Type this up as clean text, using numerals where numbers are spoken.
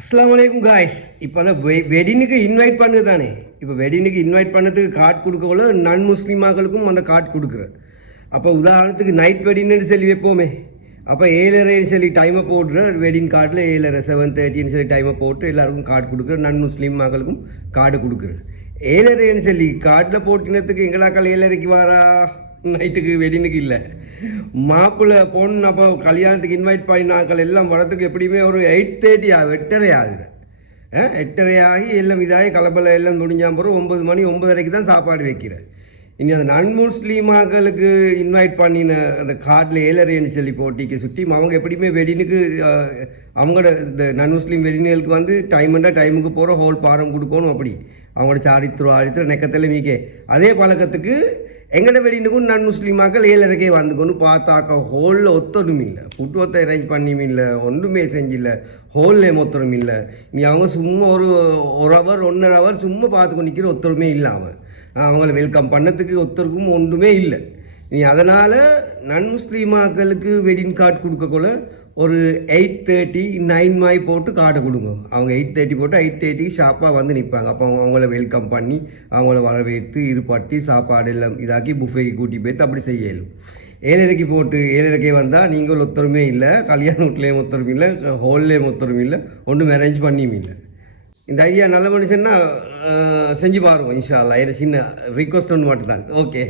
அஸ்ஸலாமு அலைக்கும் காய்ஸ். இப்போ தான் வெட்டினுக்கு இன்வைட் பண்ணுது தானே. இப்போ வெட்டினுக்கு இன்வைட் பண்ணதுக்கு கார்டு கொடுக்கக்குள்ள நான் முஸ்லீமாக்களுக்கும் அந்த கார்டு கொடுக்குறேன். அப்போ உதாரணத்துக்கு நைட் வெட்டின்னு சொல்லி வைப்போமே. அப்போ 7:30 சொல்லி டைமை போட்டுற வெட்டிங் கார்டில் 7:30 7:30 சொல்லி டைமை போட்டு எல்லாருக்கும் கார்டு கொடுக்குறேன். நான் முஸ்லீம் மக்களுக்கும் கார்டு கொடுக்குறேன். 7:30 சொல்லி கார்டில் போட்டினத்துக்கு எங்களாக்கள் 7:30 வாரா நைட்டுக்கு வெட்டினுக்கு இல்லை. மாப்பிள்ளை பொண்ணு அப்போ கல்யாணத்துக்கு இன்வைட் பண்ணினாக்கள் எல்லாம் வரத்துக்கு எப்படியுமே ஒரு 8:30 ஆகும், 8:30 ஆகுது. 8:30 ஆகி எல்லாம் இதாகி கலப்பலை எல்லாம் முடிஞ்சால் போகிறோம். 9 மணி 9:30 தான் சாப்பாடு வைக்கிறேன். இனி அந்த நான் முஸ்லீமாக்களுக்கு இன்வைட் பண்ணின அந்த கார்டில் 7:30 சொல்லி போட்டிக்கு சுற்றி அவங்க எப்படியுமே வெடினுக்கு அவங்களோட இந்த நான் முஸ்லீம் வெடினுகளுக்கு வந்து டைமுக்கு போகிற ஹோல் பாரம் கொடுக்கணும். அப்படி அவங்களோட சாரித்திரம் நெக்கத்தில் மீக்கே அதே பழக்கத்துக்கு எங்கட வெடினுக்கும் நான் முஸ்லீமாக்கள் 7:30 வந்துக்கொண்டு பார்த்தாக்க ஹோலில் ஒத்தரும் இல்லை, ஃபுட் ஒத்த அரேஞ்ச் பண்ணியும் இல்லை, ஒன்றுமே செஞ்சில்லை, ஹோல்லே மொத்தரும் இல்லை. நீ அவங்க சும்மா ஒரு ஹவர் 1.5 ஹவர் சும்மா பார்த்து நிற்கிற ஒத்தருமே இல்லாமல் அவங்கள வெல்கம் பண்ணத்துக்கு ஒருத்தருக்கும் ஒன்றுமே இல்லை. நீ அதனால் நான் முஸ்லீமாக்களுக்கு வெட்டிங் கார்டு கொடுக்கக்குள்ள ஒரு 8:30 9 போட்டு கார்டை கொடுங்க. அவங்க 8:30 போட்டு 8:30 ஷாப்பாக வந்து நிற்பாங்க. அப்போ அவங்கள வெல்கம் பண்ணி அவங்கள வரவேற்று இருப்பாட்டி சாப்பாடு எல்லாம் இதாக்கி புஃபேக்கு கூட்டி போய்த்து அப்படி செய்யலும். 7:30 போட்டு 7:30 வந்தால் நீங்கள் ஒத்தருமே இல்லை, கல்யாண வீட்லேயும் ஒத்தரும் இல்லை, ஹோல்லேயும் ஒத்தரும் இல்லை, ஒன்றும் அரேஞ்ச் பண்ணியும் இல்லை. இந்த ஐடியா நல்ல மனுஷன்னா செஞ்சு பாருங்க இன்ஷா அல்லாஹ். சின்ன ரிக்வஸ்ட் ஒன்று மட்டும்தான். ஓகே.